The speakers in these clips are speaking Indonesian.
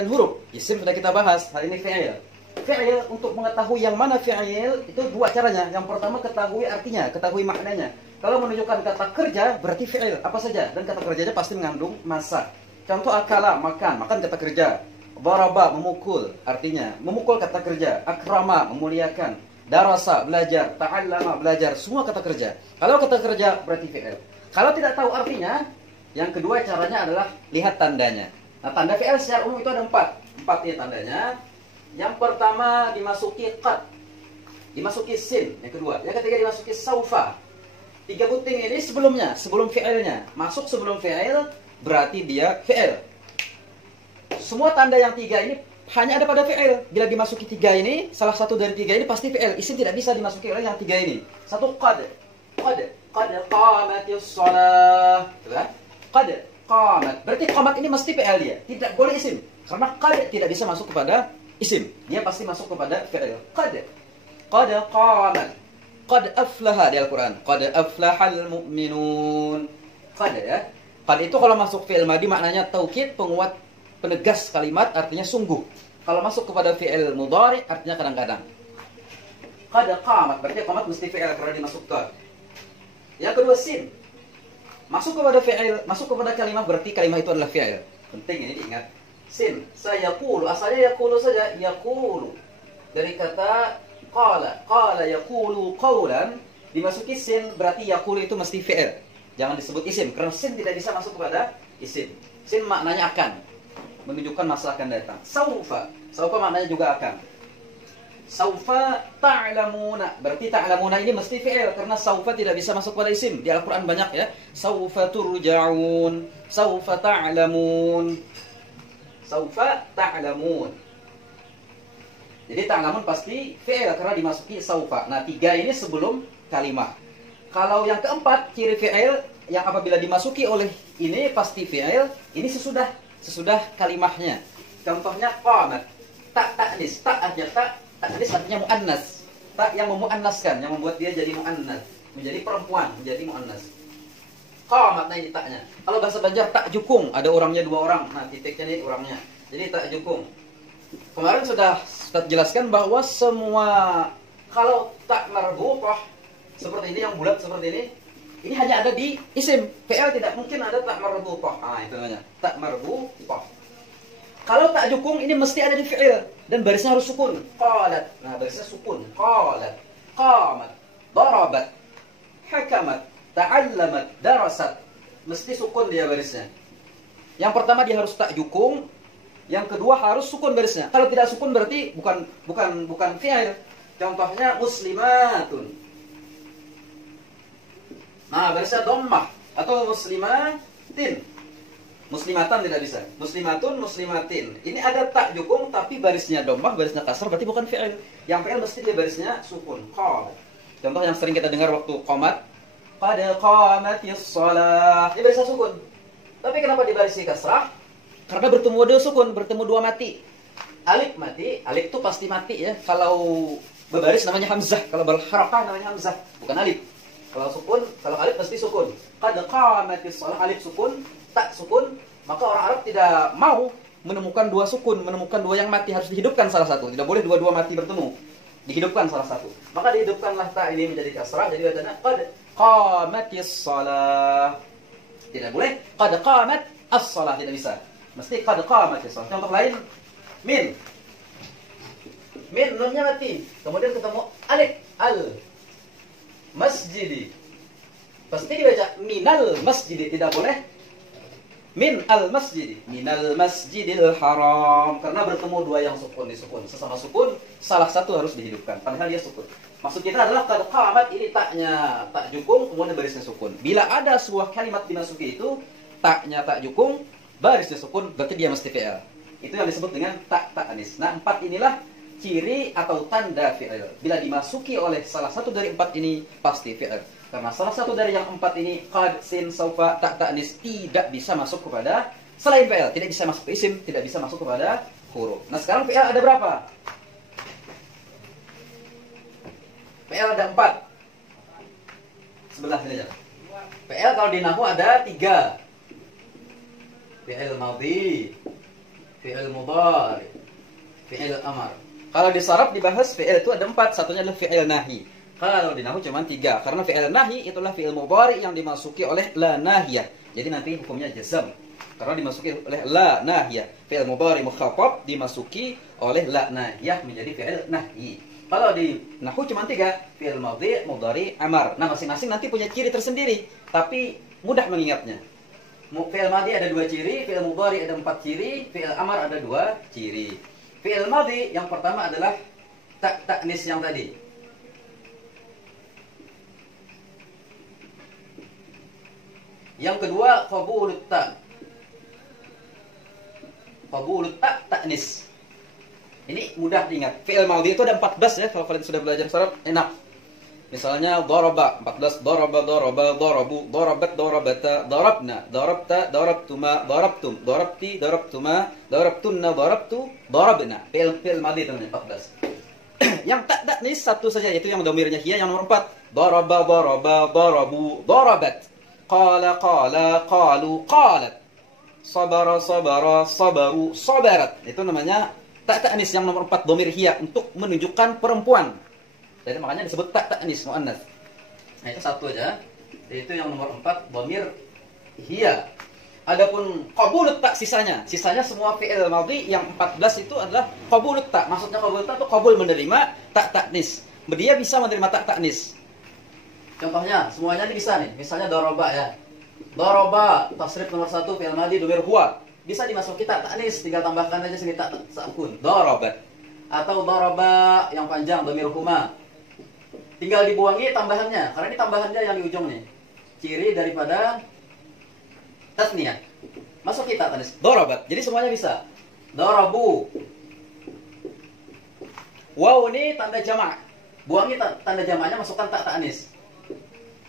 dan huruf. Isim sudah kita bahas, hari ini fi'il. Fi'il, untuk mengetahui yang mana fi'il, itu dua caranya. Yang pertama, ketahui artinya, ketahui maknanya. Kalau menunjukkan kata kerja, berarti fi'il, apa saja. Dan kata kerjanya pasti mengandung masa. Contoh akala, makan, makan kata kerja. Daraba, memukul, artinya memukul kata kerja. Akrama, memuliakan. Darasa, belajar. Ta'allama, belajar, semua kata kerja. Kalau kata kerja, berarti fi'il. Kalau tidak tahu artinya, yang kedua caranya adalah lihat tandanya. Nah, tanda fi'il secara umum itu ada empat. Empat ini tandanya. Yang pertama dimasuki qad, dimasuki sin. Yang kedua, yang ketiga dimasuki saufa. Tiga buting ini sebelumnya, sebelum fi'ilnya. Masuk sebelum fi'il, berarti dia fi'il. Semua tanda yang tiga ini hanya ada pada fi'il. Bila dimasuki tiga ini, salah satu dari tiga ini pasti fi'il. Isim tidak bisa dimasuki oleh yang tiga ini. Satu qad, qad qamatis shalah. Qad qamat. Berarti qamat ini mesti fi'il dia. Tidak boleh isim. Karena qad tidak bisa masuk kepada isim. Dia pasti masuk kepada fi'il. Qad qamat. Qad aflaha di Al-Quran. Qad aflahal mu'minun. Qad ya. Qad itu kalau masuk fi'il madi maknanya taukid, penguat, penegas kalimat, artinya sungguh. Kalau masuk kepada fi'il mudhari artinya kadang-kadang. Qad qamat. Berarti qamat mesti fi'il karena dimasukkan. Yang kedua sin. Masuk kepada fi'il, masuk kepada kalimat, berarti kalimat itu adalah fi'il. Penting ini diingat. Sin, saya yaqulu, asalnya yaqulu saja, yaqulu. Dari kata qala, qala yaqulu qawlan, dimasuki sin, berarti yaqulu itu mesti fi'il. Jangan disebut isim, karena sin tidak bisa masuk kepada isim. Sin maknanya akan, menunjukkan masa akan datang. Saufa, saufa maknanya juga akan. Saufa ta'lamuna, berarti ta'lamuna ini mesti fi'il, karena saufa tidak bisa masuk pada isim. Di Al-Quran banyak ya. Saufa turja'un, saufa ta'lamun, saufa ta'lamun. Jadi ta'lamun pasti fi'il karena dimasuki saufa. Nah, tiga ini sebelum kalimat. Kalau yang keempat, ciri fi'il yang apabila dimasuki oleh ini pasti fi'il, ini sesudah kalimatnya. Contohnya qamat, tak ta'nis, tak aja ta'nis artinya mu'annas. Tak yang memu'annaskan, yang membuat dia jadi mu'annas, menjadi perempuan, menjadi mu'annas. Qamat, nah ini taknya. Kalau bahasa Banjar tak jukung, ada orangnya dua orang. Nah, titiknya ini orangnya. Jadi tak jukung. Kemarin sudah jelaskan bahwa semua kalau tak marbuqah seperti ini, yang bulat seperti ini hanya ada di isim. Fi'il tidak mungkin ada tak marbuqah. Ah, itu namanya. Tak marbuqah. Kalau tak jukung ini mesti ada di fi'il dan barisnya harus sukun. Qalat. Nah, barisnya sukun. Qalat, qamat, darabat, hakamat, ta'allamat, darasat. Mesti sukun dia barisnya. Yang pertama dia harus tak jukung, yang kedua harus sukun barisnya. Kalau tidak sukun berarti bukan fi'il. Contohnya muslimatun. Nah, barisnya dhammah atau muslimatin. Muslimatan tidak bisa. Muslimatun, muslimatin. Ini ada tak jukung tapi barisnya dhammah, barisnya kasar, berarti bukan fi'il. Yang fi'il mesti dia barisnya sukun. Qal. Contoh yang sering kita dengar waktu qamat, qad qamatis shalah. Ini barisnya sukun. Tapi kenapa dibarisi kasrah? Karena bertemu dua sukun, bertemu dua mati. Alif mati, alif itu pasti mati ya. Kalau berbaris namanya hamzah, kalau berharakah namanya hamzah, bukan alif. Kalau sukun, kalau alif pasti sukun. Qad qamatis shalah, alif sukun, tak sukun, maka orang Arab tidak mau menemukan dua sukun, menemukan dua yang mati, harus dihidupkan salah satu. Tidak boleh dua-dua mati bertemu. Dihidupkan salah satu. Maka dihidupkanlah tak ini menjadi kasrah, jadi bacanya qad qamatis shalah. Tidak boleh qad qamat as-shalah, tidak bisa. Mesti qad qamatis shalah. Contoh lain, min. Min nunnya mati. Kemudian ketemu alif, al masjidi. Pasti dibaca minal masjidi, tidak boleh min al masjid, minal masjidil haram, karena bertemu dua yang sukun disukun, sesama sukun, salah satu harus dihidupkan padahal dia sukun. Maksud kita adalah qad qamat ini taknya tak jukung, kemudian barisnya sukun. Bila ada sebuah kalimat dimasuki itu taknya tak jukung, barisnya sukun, berarti dia mesti fi'il. Itu yang disebut dengan tak ta'nis. Nah, empat inilah ciri atau tanda fi'il. Bila dimasuki oleh salah satu dari empat ini pasti fi'il. Karena salah satu dari yang empat ini, qad, sin, saufa, tak, ta'nis, tidak bisa masuk kepada selain fi'il. Tidak bisa masuk ke isim, tidak bisa masuk kepada huruf. Nah, sekarang fi'il ada berapa? Fi'il ada 4. Sebelah sini aja. Fi'il kalau di nahwu ada 3. Fi'il madhi, fi'il mudhari, fi'il amar. Kalau di saraf dibahas fi'il itu ada 4, satunya adalah fi'il nahi. Kalau di nahwu cuma 3, karena fi'il nahi itulah fi'il mudhari yang dimasuki oleh la nahiyah. Jadi nanti hukumnya jazam. Karena dimasuki oleh la nahiyah. Fi'il mudhari mukhatab dimasuki oleh la nahiyah menjadi fi'il nahi. Kalau di nahwu cuma 3, fi'il madhi, mudhari, amar. Nah, masing-masing nanti punya ciri tersendiri, tapi mudah mengingatnya. Fi'il madhi ada 2 ciri, fi'il mudhari ada 4 ciri, fi'il amar ada 2 ciri. Fi'il madhi yang pertama adalah ta'nis yang tadi. Yang kedua qabulut ta. Qabulut ta ta'nis. Ini mudah diingat. Fi'il madhi itu ada 14 ya, kalau kalian sudah belajar saraf enak. Misalnya daraba 14, daraba, daraba, darabu, darabat, darabata, darabna, darabta, darabtuma, darabtum, darabti, darabtuma, darabtunna, darabtu, darabna. Fi'il madhi itu 14. Yang ta'nis satu saja, yaitu yang dhamirnya hiya yang nomor 4. Daraba, daraba, darabu, darabat. Qala, qala, qalu, qalat. Sabara, sabara, sabaru, sabarat. Itu namanya ta'nis yang nomor 4 dhamir hiya untuk menunjukkan perempuan. Jadi makanya disebut ta'nis muannas. Nah, itu satu aja. Itu yang nomor 4 dhamir hiya. Adapun qabulut ta sisanya. Sisanya semua fi'il madhi yang 14 itu adalah qabulut ta. Maksudnya qabulut ta itu qabul menerima ta'nis. Dia bisa menerima ta'nis. Contohnya, semuanya ini bisa nih. Misalnya daraba ya. Daraba tasrif nomor 1 fi'il madhi dhamir huwa. Bisa dimasuki ta'nis, tinggal tambahkan aja sini ta sakun. Daraba. Atau daraba yang panjang dhamir huma. Tinggal dibuangi tambahannya, karena ini tambahannya yang di ujung nih. Ciri daripada tasniyah. Masuki ta'nis. Darabat. Jadi semuanya bisa. Darabu. Waw ini tanda jamak. Buangi tanda jamaknya, masukkan ta'nis.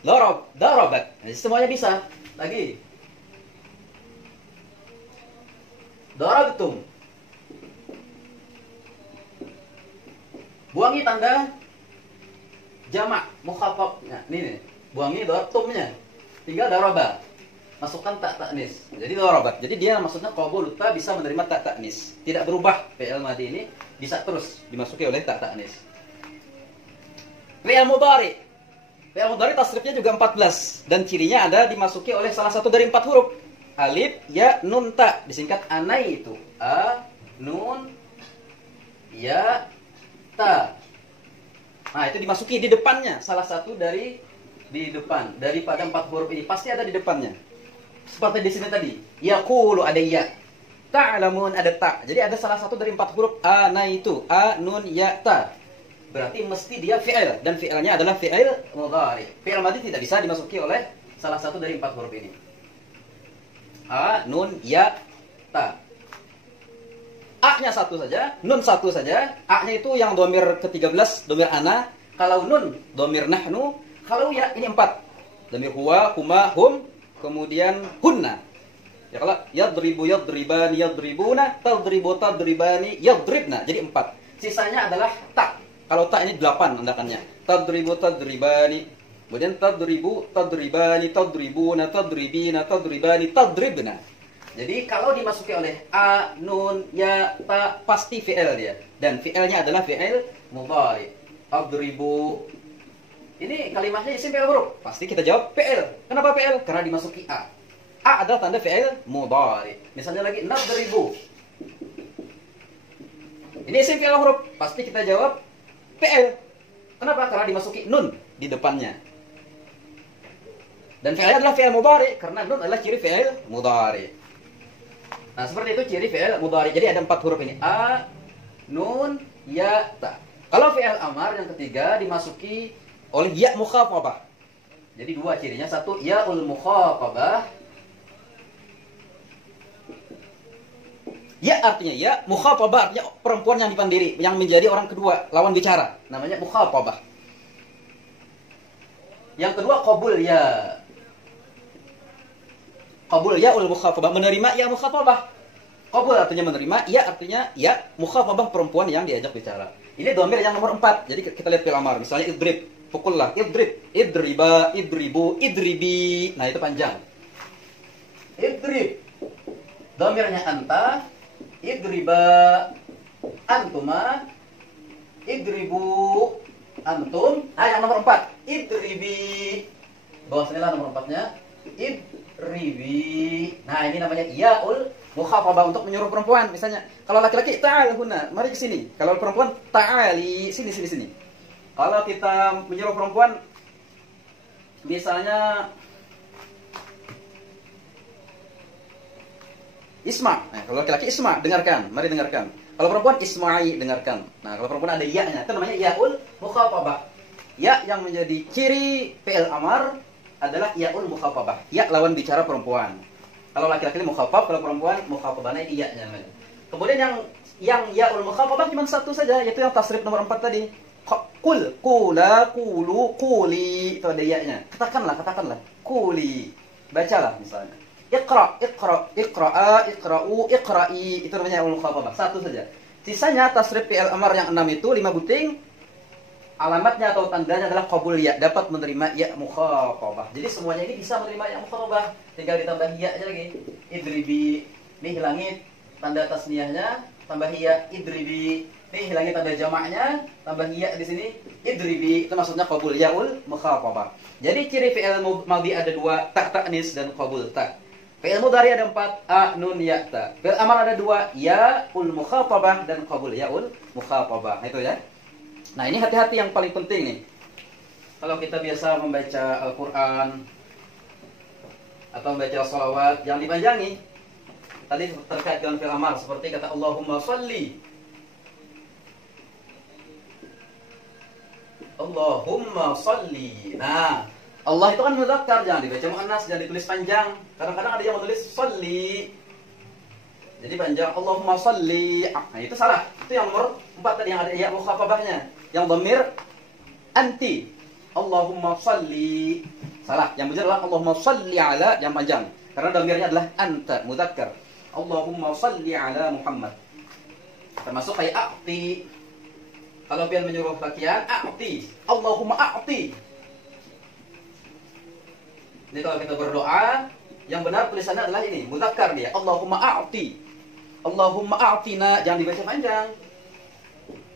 Darabat. Jadi semuanya bisa. Lagi. Darabtum. Buangi tanda jamak mukhaffaf. Nah, ini nih. Buangi darabtumnya. Tinggal daraba. Masukkan ta'nis. Jadi darabat. Jadi dia maksudnya qabul ta bisa menerima ta'nis. Tidak berubah. Fi'il madhi ini bisa terus dimasuki oleh ta'nis. Fi'il mudhari. Fi'il mudhari tasrifnya juga 14 dan cirinya ada dimasuki oleh salah satu dari 4 huruf. Alif, ya, nun, ta. Disingkat anai itu. A, nun, ya, ta. Nah, itu dimasuki di depannya. Salah satu dari di depan. Daripada 4 huruf ini. Pasti ada di depannya. Seperti di sini tadi. Yaqulu ada ya. Ta'lamun ada ta. Jadi ada salah satu dari 4 huruf. Anai itu. A, nun, ya, ta. Berarti mesti dia fi'il. Dan fi'ilnya adalah fi'il mudhari. Fi'il madhi tidak bisa dimasuki oleh salah satu dari 4 huruf ini. A, nun, ya, ta. A-nya satu saja, nun satu saja. A-nya itu yang dhamir ke-13, dhamir ana. Kalau nun, dhamir nahnu. Kalau ya, ini 4. Dhamir huwa, huma, hum, kemudian hunna. Ya kalau yadribu, yadribani, yadribuna, tadribu, tadribani, yadribna. Jadi 4. Sisanya adalah ta. Kalau ta ini 8 andakannya. Tadribu, tadribani. Kemudian tadribu, tadribani, tadribuna, tadribina, tadribani, tadribna. Jadi kalau dimasuki oleh a, nun, ya, ta, pasti fi'il dia. Dan fi'ilnya adalah fi'il mudhari. Adribu. Ini kalimatnya isim fi'il huruf. Pasti kita jawab fi'il. Kenapa fi'il? Karena dimasuki a. A adalah tanda fi'il mudhari. Misalnya lagi nadribu. Ini isim fi'il huruf. Pasti kita jawab fi'il. Kenapa? Karena dimasuki nun di depannya. Dan fi'ilnya adalah fi'il mudhari karena nun adalah ciri fi'il mudhari. Nah, seperti itu ciri fi'il mudhari. Jadi ada 4 huruf ini. A, nun, ya, ta. Kalau fi'il amar yang ketiga dimasuki oleh ya mukhatabah. Jadi 2 cirinya. Satu, ya'ul mukhatabah. Ya artinya ya, mukhatabah artinya perempuan yang dipandiri, yang menjadi orang kedua, lawan bicara. Namanya mukhatabah. Yang kedua, qabul ya. Qabul ya ul mukhatabah, menerima ya mukhatabah. Qabul artinya menerima, ya artinya ya mukhatabah perempuan yang diajak bicara. Ini dhamir yang nomor 4. Jadi kita lihat fi'il amar, misalnya idrib, pukullah, idrib, idriba, idribu, idribi. Nah, itu panjang. Idrib. Dhamirnya anta, idriba antuma, idribu antum. Nah, yang nomor 4, idribi. Bawah sini lah nomor 4-nya. Idribi. Nah, ini namanya yaul mukhatabah untuk menyuruh perempuan. Misalnya, kalau laki-laki ta'al huna, mari ke sini. Kalau perempuan ta'ali, sini. Kalau kita menyuruh perempuan, misalnya isma. Nah, kalau laki-laki isma, dengarkan, mari dengarkan. Kalau perempuan isma'i, dengarkan. Nah, kalau perempuan ada ya-nya, itu namanya yaul mukhatabah. Ya yang menjadi ciri fi'il amar adalah yaul mukhatabah. Ya lawan bicara perempuan. Kalau laki-laki mukhatab, kalau perempuan mukhatabahnya iya-nya. Kemudian yang yaul mukhatabah cuma satu saja, yaitu yang tasrif nomor 4 tadi. Kul, kula, kulu, kuli, itu ada ya-nya. Katakanlah, kuli. Bacalah misalnya. Iqra, iqra'a, iqra'u, iqra'i. Itu namanya yaul mukhatabah, satu saja. Sisanya tasrif fi'il amar yang 6 itu 5 buting. Alamatnya atau tandanya adalah qabul ya, dapat menerima ya mukhatabah. Jadi semuanya ini bisa menerima ya mukhatabah, tinggal ditambah ya aja lagi. Idribi, nih hilangi tanda tasniyahnya, tambah ya idribi. Nih hilangi tanda jamaknya, tambah ya di sini idribi. Itu maksudnya qabul yaul mukhatabah. Jadi ciri fi'il madhi ada 2, ta ta'nis dan qabul ta. Fi'il mudhari ada 4, a nun ya ta. Fi'il amar ada 2, ya ul mukhatabah dan qabul yaul mukhatabah. Itu ya. Nah, ini hati-hati yang paling penting nih. Kalau kita biasa membaca Al-Quran atau membaca sholawat, jangan dipanjangi. Tadi terkait dengan fi'il amar, seperti kata Allahumma sholli. Allahumma sholli. Nah, Allah itu kan mudzakkar, jangan dibaca muannas, jangan ditulis panjang. Kadang-kadang ada yang menulis sholli. Jadi panjang Allahumma sholli. Nah, itu salah. Itu yang nomor 4 tadi yang ada ya mukhatabahnya. Yang dhamir anti. Allahumma sholli. Salah. Yang benar adalah Allahumma sholli ala, yang panjang. Karena dhamirnya adalah anta, mudzakkar. Allahumma sholli ala Muhammad. Termasuk kayak a'ti. Kalau pian menyuruh bagian a'ti. Allahumma a'ti. Jadi kalau kita berdoa, yang benar tulisannya adalah ini, mudzakkar dia. Allahumma a'ti. Allahumma a'tina, jangan dibaca panjang.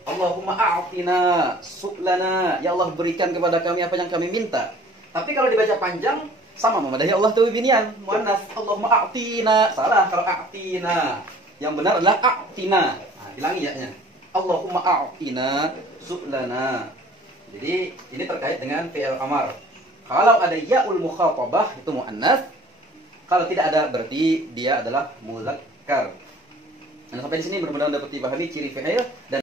Allahumma a'tina su'lana, ya Allah berikan kepada kami apa yang kami minta. Tapi kalau dibaca panjang sama memadahi Allah tuh binian, muannas. Allahumma a'tina, salah kalau a'tina. Yang benar adalah a'tina. Nah, hilangi ya-nya. Allahumma a'tina su'lana. Jadi ini terkait dengan fi'il amar. Kalau ada yaul mukhatabah itu muannas. Kalau tidak ada berarti dia adalah mudzakkar. Nah, sampai di sini mudah-mudahan dapat dipahami ciri fi'il dan